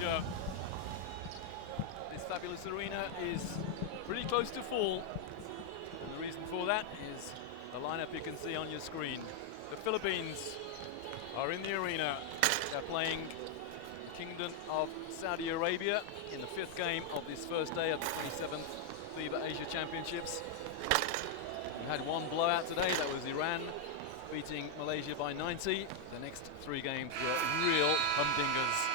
temperature. This fabulous arena is pretty close to full. And the reason for that is the lineup you can see on your screen. The Philippines are in the arena. They're playing the Kingdom of Saudi Arabia in the 5th game of this first day of the 27th FIBA Asia Championships. We had one blowout today, that was Iran beating Malaysia by 90. The next 3 games were real humdingers.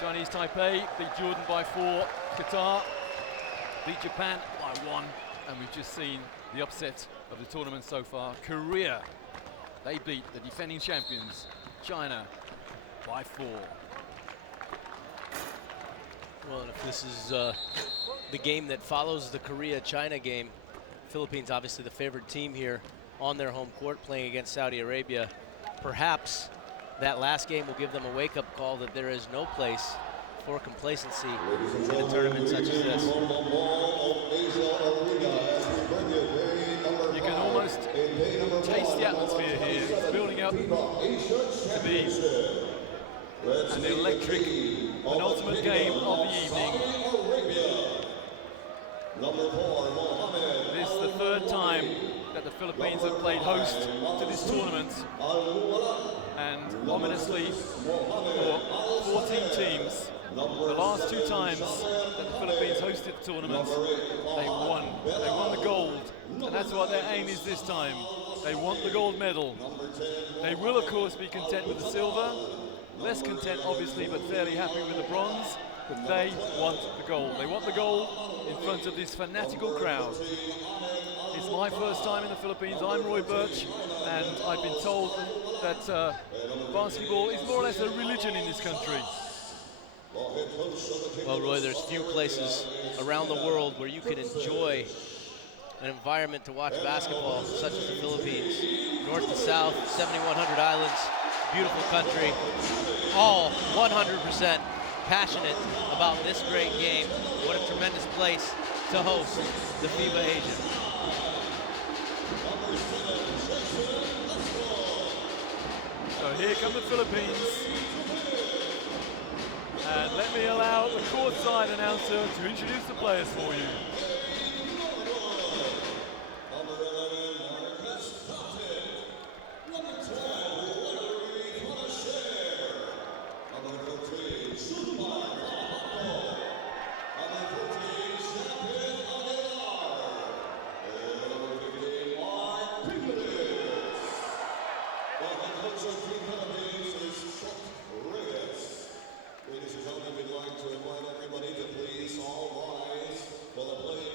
Chinese Taipei beat Jordan by 4, Qatar beat Japan by 1, and we've just seen the upset of the tournament so far. Korea, they beat the defending champions, China, by 4. Well, and if this is the game that follows the Korea-China game, Philippines obviously the favorite team here on their home court playing against Saudi Arabia. Perhaps that last game will give them a wake-up call that there is no place for complacency in a tournament such as this. You can almost taste the atmosphere here. It's building up to be an electric penultimate game of the evening. This is the 3rd time that the Philippines have played host to this tournament, and ominously for 14 teams, the last 2 times that the Philippines hosted the tournament, they won. They won the gold, and that's what their aim is this time. They want the gold medal. They will, of course, be content with the silver. Less content, obviously, but fairly happy with the bronze. But they want the gold. They want the gold in front of this fanatical crowd. It's my first time in the Philippines. I'm Roy Birch, and I've been told that basketball is more or less a religion in this country. Well, Roy, there's few places around the world where you can enjoy an environment to watch basketball such as the Philippines. North to south, 7,100 islands, beautiful country, all 100% passionate about this great game. What a tremendous place to host the FIBA Asia. So here come the Philippines. And let me allow the courtside announcer to introduce the players for you. Ladies and gentlemen, we'd like to invite everybody to please all rise for the play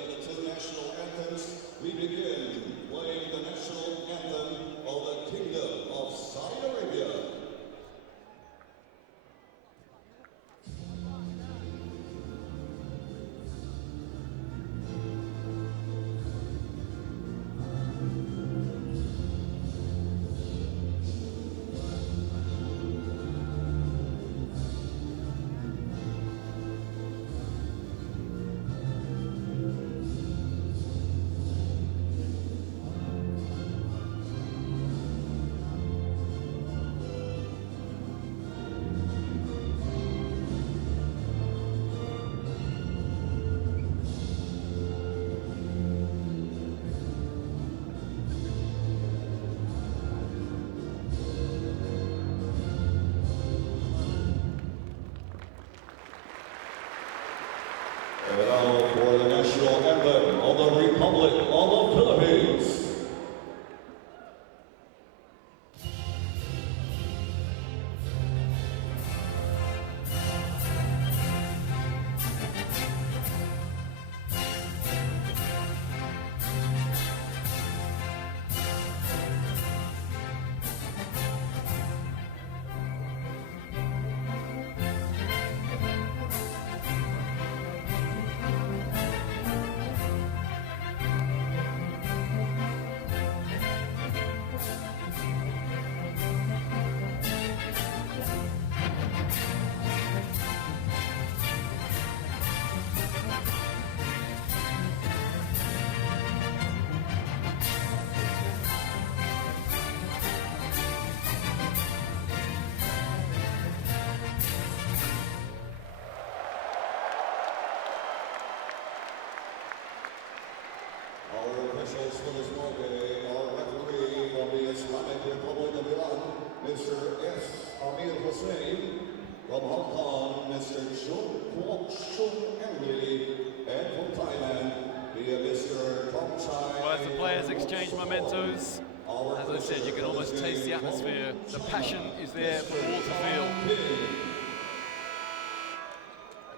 players exchange mementos. As I said, you can almost taste the atmosphere. The passion is there for all to feel.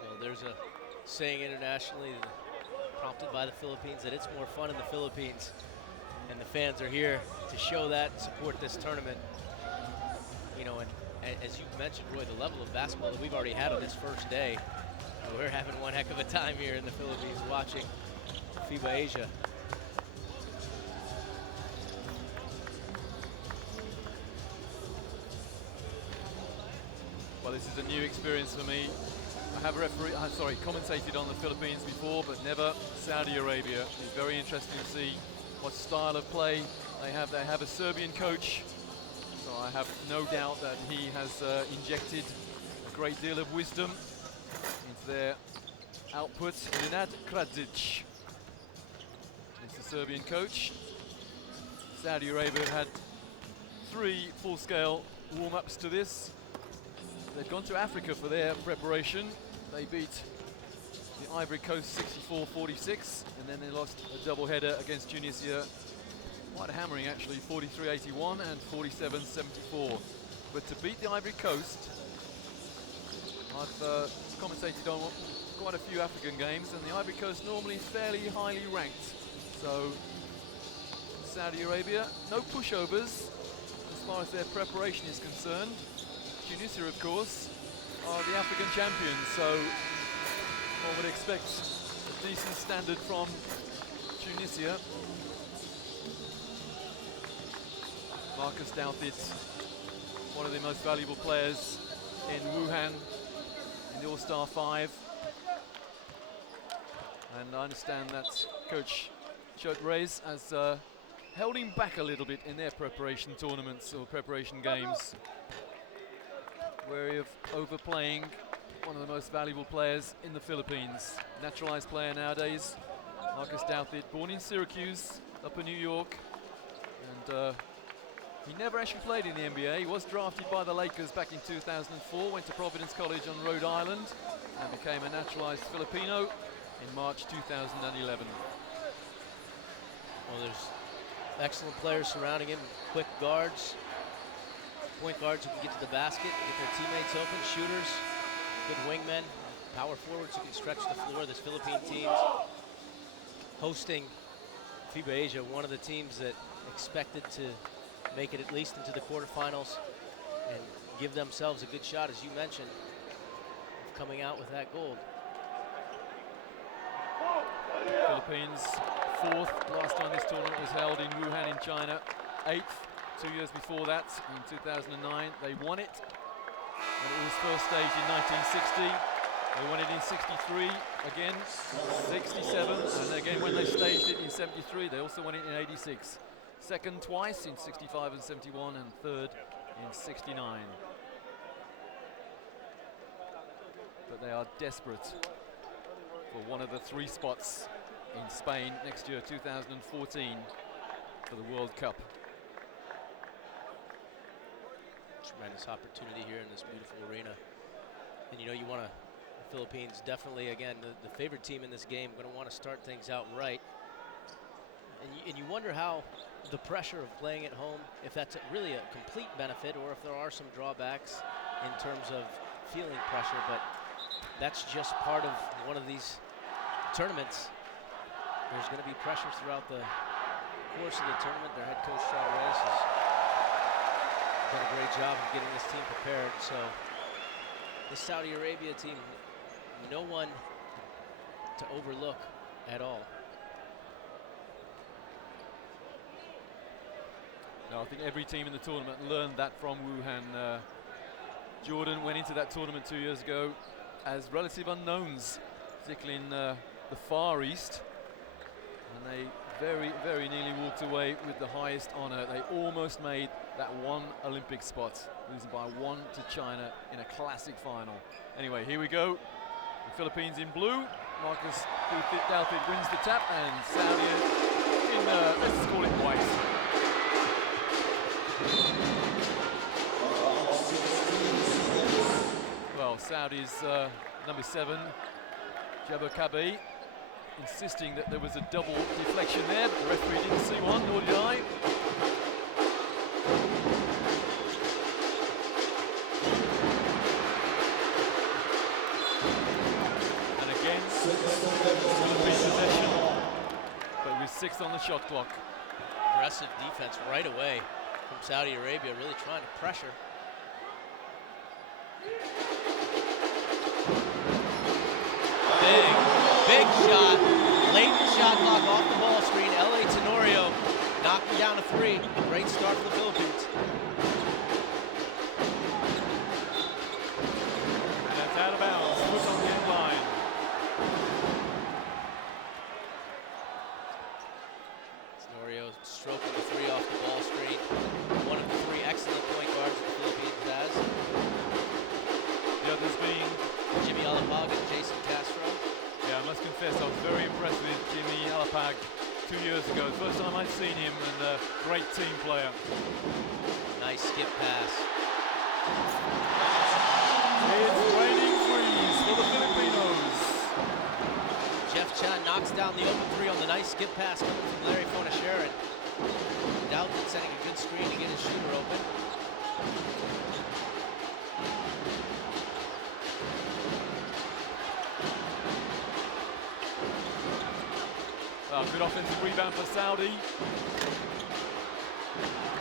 Well, there's a saying internationally prompted by the Philippines that it's more fun in the Philippines, and the fans are here to show that and support this tournament. You know, and as you mentioned, Roy, the level of basketball that we've already had on this first day, we're having one heck of a time here in the Philippines watching FIBA Asia. Well, this is a new experience for me. I have commentated on the Philippines before, but never Saudi Arabia. It's very interesting to see what style of play they have. They have a Serbian coach, so I have no doubt that he has injected a great deal of wisdom into their output. Nenad Kradic is the Serbian coach. Saudi Arabia have had 3 full-scale warm-ups to this. They've gone to Africa for their preparation. They beat the Ivory Coast 64-46, and then they lost a double-header against Tunisia. Quite a hammering, actually, 43-81 and 47-74. But to beat the Ivory Coast, I've commentated on quite a few African games, and the Ivory Coast normally fairly highly ranked. So, Saudi Arabia, no pushovers as far as their preparation is concerned. Tunisia, of course, are the African champions, so one would expect a decent standard from Tunisia. Marcus Douthit, one of the most valuable players in Wuhan in the All-Star 5. And I understand that Coach Chot Reyes has held him back a little bit in their preparation tournaments or preparation games. Wary of overplaying one of the most valuable players in the Philippines. Naturalized player nowadays, Marcus Douthit, born in Syracuse, up in New York. And he never actually played in the NBA. He was drafted by the Lakers back in 2004, went to Providence College on Rhode Island, and became a naturalized Filipino in March 2011. Well, there's excellent players surrounding him, quick guards, point guards who can get to the basket, get their teammates open, shooters, good wingmen, power forwards who can stretch the floor. This Philippine team hosting FIBA Asia, one of the teams that expected to make it at least into the quarterfinals and give themselves a good shot, as you mentioned, of coming out with that gold. Philippines 4th last time this tournament was held in Wuhan in China, 8th 2 years before that in 2009. They won it when it was first staged in 1960. They won it in 63, again 67, and again when they staged it in 73, they also won it in 86. Second twice in 65 and 71, and third in 69. But they are desperate for one of the 3 spots in Spain next year, 2014, for the World Cup. Tremendous opportunity here in this beautiful arena. And you know, you want to, the Philippines definitely, again, the favorite team in this game, going to want to start things out right. And you wonder how the pressure of playing at home, if that's really a complete benefit or if there are some drawbacks in terms of feeling pressure, but that's just part of one of these tournaments. There's going to be pressure throughout the course of the tournament. Their head coach, Chot Reyes, has done a great job of getting this team prepared. So this Saudi Arabia team, no one to overlook at all. No, I think every team in the tournament learned that from Wuhan. Jordan went into that tournament 2 years ago as relative unknowns, particularly in the Far East. And they very, very nearly walked away with the highest honor. They almost made that one Olympic spot, losing by 1 to China in a classic final. Anyway, here we go. The Philippines in blue. Marcus Douthit wins the tap, and Saudi in, let's call it white. Well, Saudi's number 7, Jabber Kabe, insisting that there was a double deflection there, but the referee didn't see one, nor did I. And again, Philippine possession, but with 6 on the shot clock. Aggressive defense right away from Saudi Arabia, really trying to pressure. Big shot, late in the shot clock off the ball screen. L.A. Tenorio knocking down a 3. Great start for the Philippines. And that's out of bounds, foot on the end line. Tenorio stroking the 3 off the ball screen. One of the 3 excellent point guards the Philippines has. The others being Jimmy Alapag and Jason Castro. Yeah, I must confess I was very impressed with Jimmy Alapag 2 years ago. First time I'd seen him, and a great team player. Nice skip pass. It's raining threes for the Filipinos. Jeff Chan knocks down the open 3 on the nice skip pass coming from Larry Fonashera. Doughton setting a good screen to get his shooter open. Good offensive rebound for Saudi.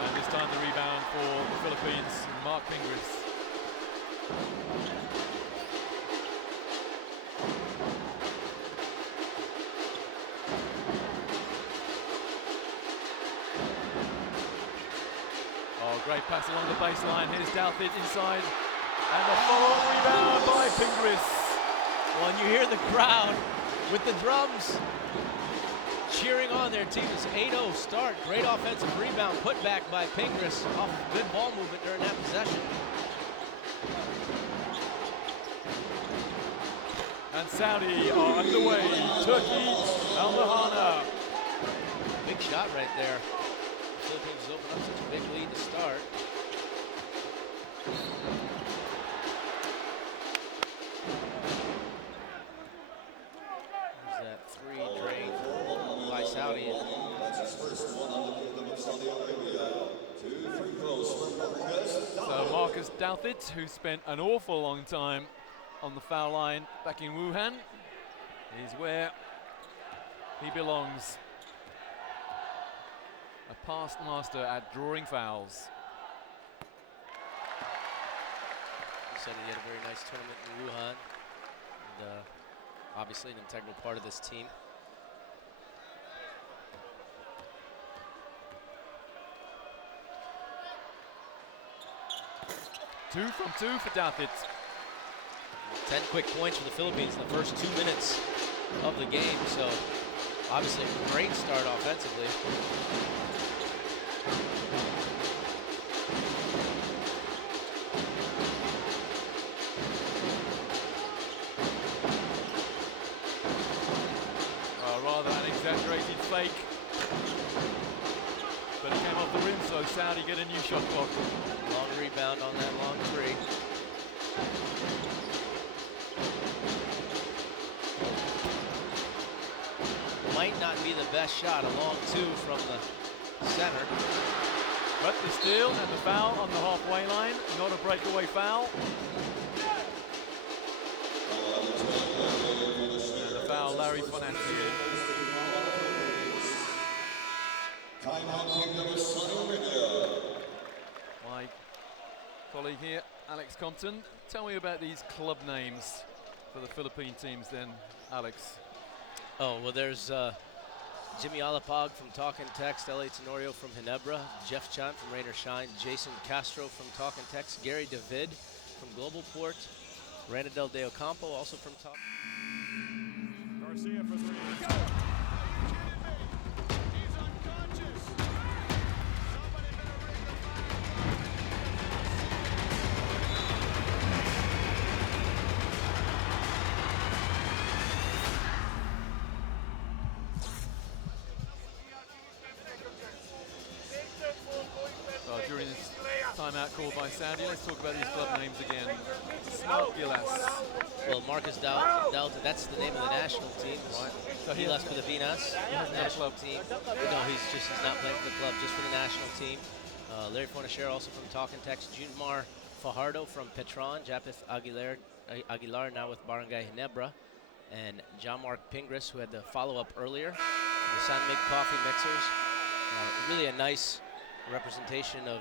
And this time the rebound for the Philippines, Mark Pingris. Oh, great pass along the baseline. Here's Douthit inside. And a follow-on rebound by Pingris. Well, and you hear the crowd with the drums cheering on their team. It's 8-0 start. Great offensive rebound put back by Pingris off good ball movement during that possession. And Saudi are underway. Turkey, Al-Nahana. Big shot right there. The Philippines open up such a big lead to start. There's that 3 drain by Saudi. So Marcus Douthit, who spent an awful long time on the foul line back in Wuhan, is where he belongs. A past master at drawing fouls. He said he had a very nice tournament in Wuhan. And, obviously an integral part of this team. Two from 2 for Douthit. 10 quick points for the Philippines in the first 2 minutes of the game, so obviously a great start offensively. Rather an exaggerated fake. But it came off the rim, so Saudi get a new shot clock. Long rebound on that long 3. Might not be the best shot, a long 2 from the center. But the steal and the foul on the halfway line, not a breakaway foul. And the foul, Larry Fonacci. My colleague here, Alex Compton, tell me about these club names for the Philippine teams then, Alex. Oh, well, there's Jimmy Alapag from Talk and Text, L.A. Tenorio from Ginebra, Jeff Chan from Rain or Shine, Jason Castro from Talk and Text, Gary David from Global Port, Ranadel De Ocampo also from Talk. Garcia for 3. Go! He's unconscious. Somebody better bring the During this timeout called by Saudi. Let's talk about these club names again. Smart Gilas. Well, Marcus Delta, that's the name of the national team. Right. So Gilas Pilipinas, national team. No, he's not playing for the club, just for the national team. Larry Fornashare also from Talking Tex. Junmar Fajardo from Petron. Japeth Aguilar now with Barangay Ginebra. And John Mark Pingris, who had the follow-up earlier. The San Mig Coffee Mixers. Really a nice representation of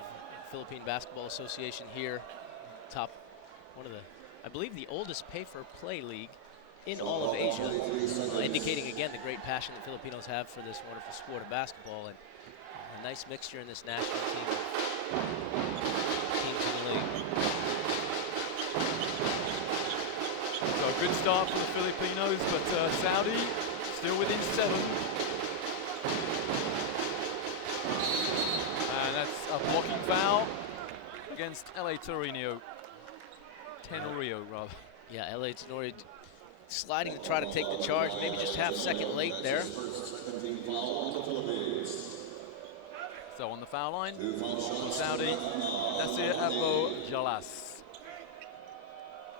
Philippine Basketball Association here. Top, one of the, I believe the oldest pay-for-play league in all of Asia, indicating again the great passion that Filipinos have for this wonderful sport of basketball, and a nice mixture in this national team. Teams in the league. So a good start for the Filipinos, but Saudi still within 7. And that's a blocking foul against LA Torino. Tenorio, rather. Yeah, LA Tenorio sliding to try to take the charge, maybe just half second late there. So on the foul line, from Saudi, Nasir Abo Jalas,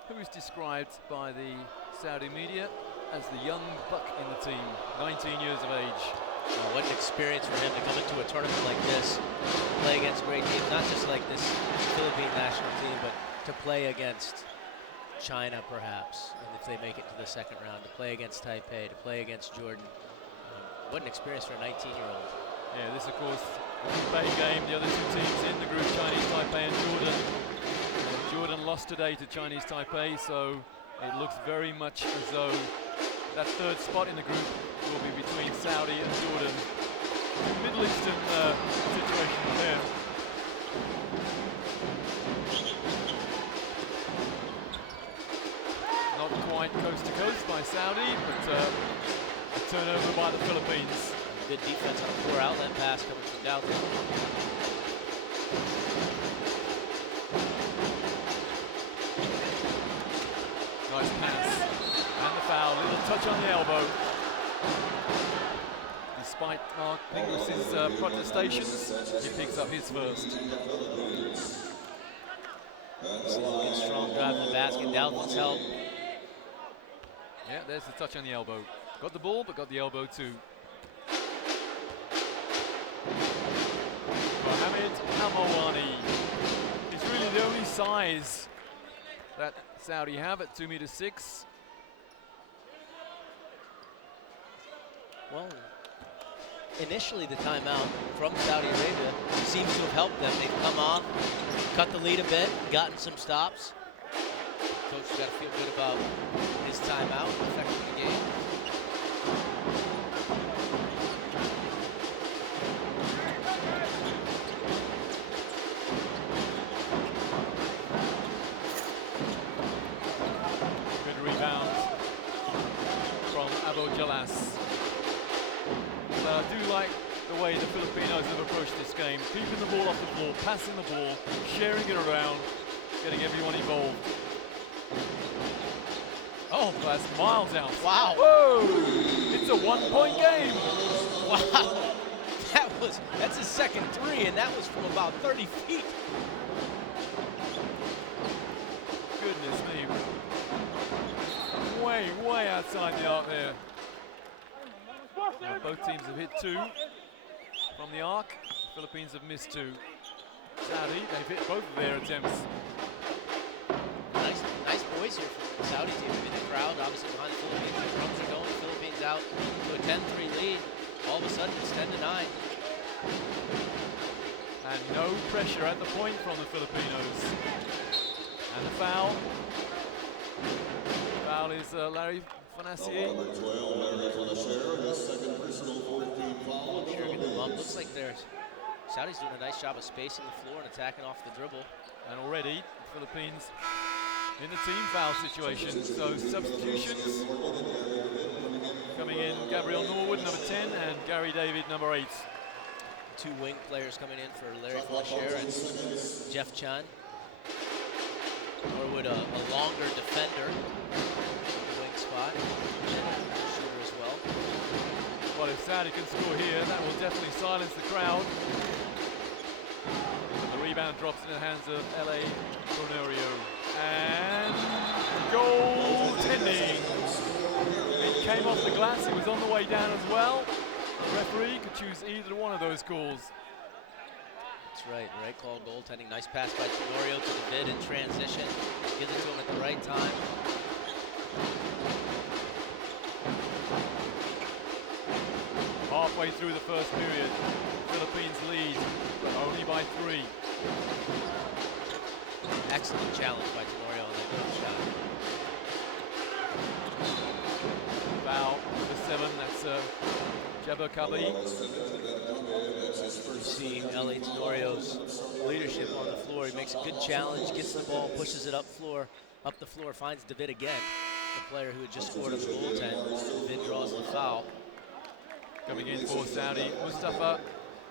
who is described by the Saudi media as the young buck in the team, 19 years of age. What an experience for him to come into a tournament like this, play against great teams, not just like this Philippine national team, but to play against China perhaps, and if they make it to the second round, to play against Taipei, to play against Jordan. What an experience for a 19-year-old. Yeah, this of course, Taipei game, the other 2 teams in the group, Chinese Taipei and Jordan. Jordan lost today to Chinese Taipei, so it looks very much as though that 3rd spot in the group will be between Saudi and Jordan. Middle Eastern situation there. Not quite coast to coast by Saudi, but a turnover by the Philippines. Good defense on a poor outlet pass coming from Dalton. Nice pass. And the foul. Little touch on the elbow. Despite Mark Pingris's protestations, he picks up his first. Good strong drive to the basket. Dalton's help. Yeah, there's the touch on the elbow. Got the ball, but got the elbow too. Mohamed Amawani. He's really the only size that Saudi have at 2'6". Well, initially the timeout from Saudi Arabia seems to have helped them. They've come off, cut the lead a bit, gotten some stops. Coach has got to feel good about his timeout, affecting the game. Good rebound from Abo Jalas. I do like the way the Filipinos have approached this game, keeping the ball off the floor, passing the ball, sharing it around, getting everyone involved. Oh, that's miles out. Wow. Whoa! It's a 1-point game. Wow. That's his second 3, and that was from about 30 feet. Goodness me. Way outside the arc there. Now both teams have hit 2 from the arc. The Philippines have missed 2. Saudi, they've hit both of their attempts. Nice boys here from the Saudi team. In the crowd, obviously behind the Philippines. The drums are going. The Philippines out to a 10-3 lead. All of a sudden, it's 10-9. And no pressure at the point from the Filipinos. And the foul. Foul is Larry Fornashare. Looks like Saudi's doing a nice job of spacing the floor and attacking off the dribble. And already, the Philippines in the team foul situation. So substitutions coming in, Gabriel Norwood, number 10, and Gary David, number 8. 2 wing players coming in for Larry Fornashare and Jeff Chan. Norwood, a longer defender, wing spot, and a shooter as well. Well, if Saudi can score here, that will definitely silence the crowd. And the rebound drops in the hands of LA Ronario. And goaltending. It came off the glass, it was on the way down as well. The referee could choose either one of those calls. That's right, right call, goaltending. Nice pass by Tenorio to David in transition. Gives it to him at the right time. Halfway through the first period, Philippines lead, but only by 3. Excellent challenge by Tenorio on that goal shot. Foul number 7, that's Jabba Kabi. You see LA Tenorio's leadership on the floor. He makes a good challenge, gets the ball, pushes it up the floor, finds David again, the player who had just scored on the goaltend. David draws the foul. Coming in for Saudi, Mustafa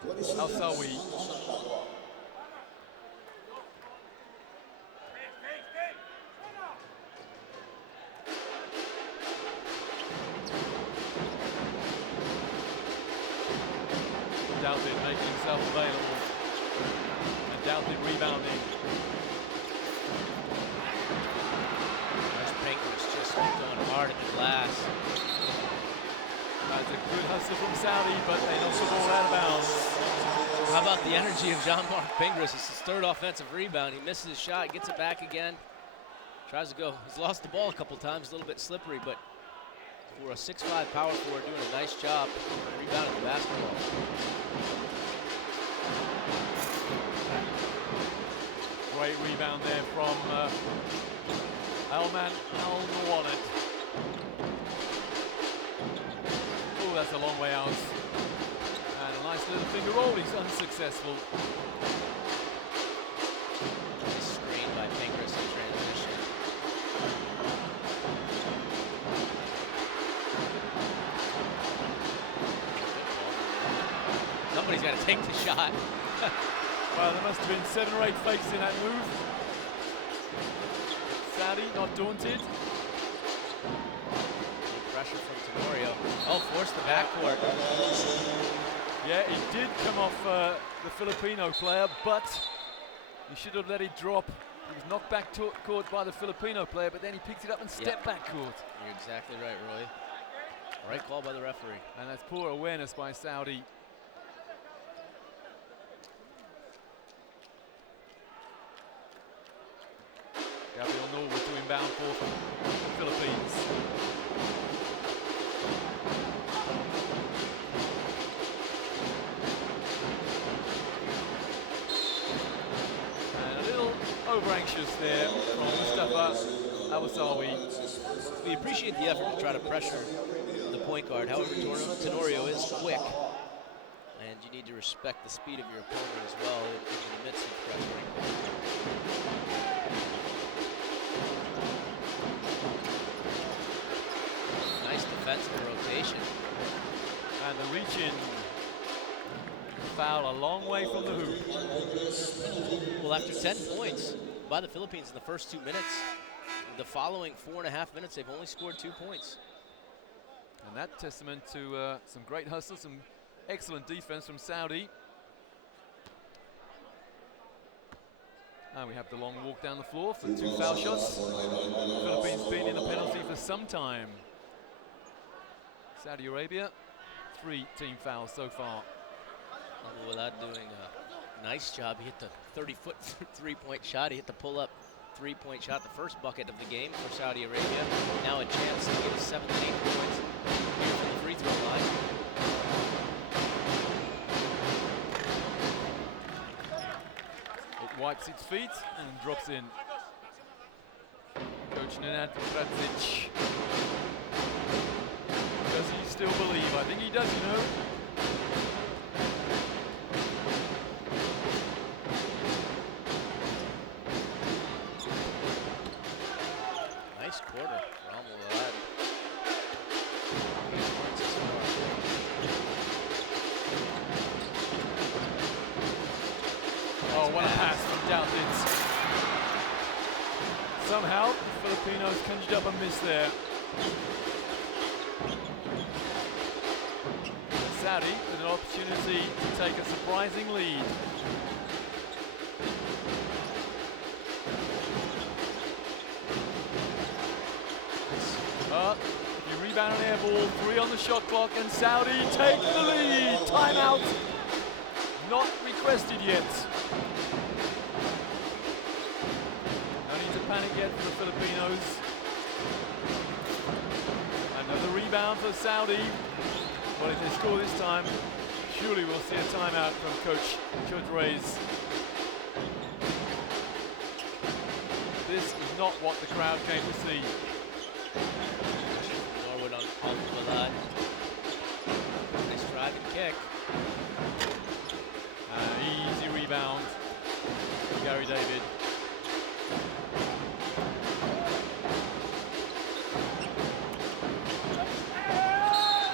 Al-Sawi. Doubted making himself available. And Doubted rebounding. Nice Pinker's just going hard at the glass. That's a good hustle from Saudi, but they knock the ball out of bounds. How about the energy of Jean-Marc Pingras? It's his 3rd offensive rebound. He misses his shot, gets it back again. Tries to go. He's lost the ball a couple times, a little bit slippery, but for a 6'5" power forward doing a nice job rebounding the basketball. Great rebound there from Alman Al-Muwanet. Oh, that's a long way out. And a nice little finger roll, he's unsuccessful. Nice screen by Pingras in transition. Somebody's got to take the shot. Well, there must have been 7 or 8 fakes in that move. Saudi not daunted. Pressure from Tenorio. Oh, forced the backcourt. Yeah, it did come off the Filipino player, but he should have let it drop. He was knocked back to court by the Filipino player, but then he picked it up and stepped back court. You're exactly right, Roy. Right call by the referee. And that's poor awareness by Saudi. Gabriel Norwood to inbound for the Philippines. And a little over-anxious there from Mustafa Al-Sawi. We appreciate the effort to try to pressure the point guard. However, Tenorio is quick, and you need to respect the speed of your opponent as well in the midst of pressuring. Nice defensive rotation. And the reach-in. Foul a long way from the hoop. Well, after 10 points by the Philippines in the first 2 minutes, the following 4.5 minutes, they've only scored 2 points. And that testament to some great hustle, some excellent defense from Saudi. And we have the long walk down the floor for 2 foul shots. The Philippines been in a penalty for some time. Saudi Arabia, 3 team fouls so far. Without doing a nice job, he hit the 30-foot 3-point shot. He hit the pull-up 3-point shot, the first bucket of the game for Saudi Arabia. Now a chance to get 7 and 8 points here from the free throw line. It wipes its feet and drops in. Coach Nenad Kradzic. Does he still believe? I think he does, you know. Nice quarter for Al-Muwanet. Oh, what a pass from Doubted. Somehow, the Filipinos conjured up a miss there. Saudi with an opportunity to take a surprising lead. You rebound an air ball, 3 on the shot clock, and Saudi take the lead. Timeout. Not requested yet. No need to panic yet for the Filipinos. Another rebound for Saudi. Well, if they score this time, surely we'll see a timeout from Coach Chodres. This is not what the crowd came to see. Norwood uncomfortable with that. Nice drive and kick. Easy rebound. Gary David.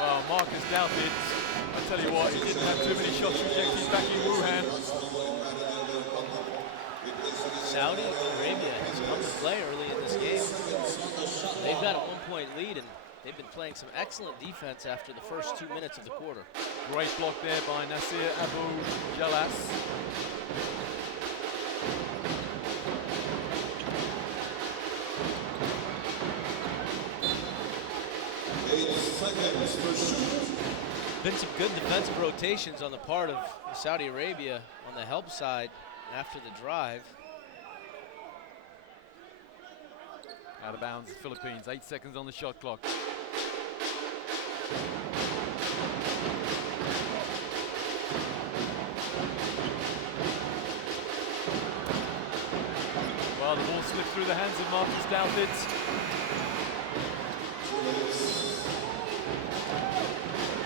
Well, Marcus Doubted, I tell you what, he didn't have too many shots rejected back in Wuhan. Saudi Arabia has come to play early in this game. They've got a 1-point lead, and they've been playing some excellent defense after the first 2 minutes of the quarter. Great block there by Nasir Abu Jalas. Been some good defensive rotations on the part of Saudi Arabia on the help side after the drive. Out of bounds, Philippines, 8 seconds on the shot clock. Well, the ball slipped through the hands of Marcus Doubted.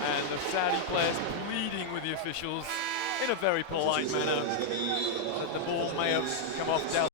And the Saudi players pleading with the officials in a very polite manner that the ball may have come off Doubted.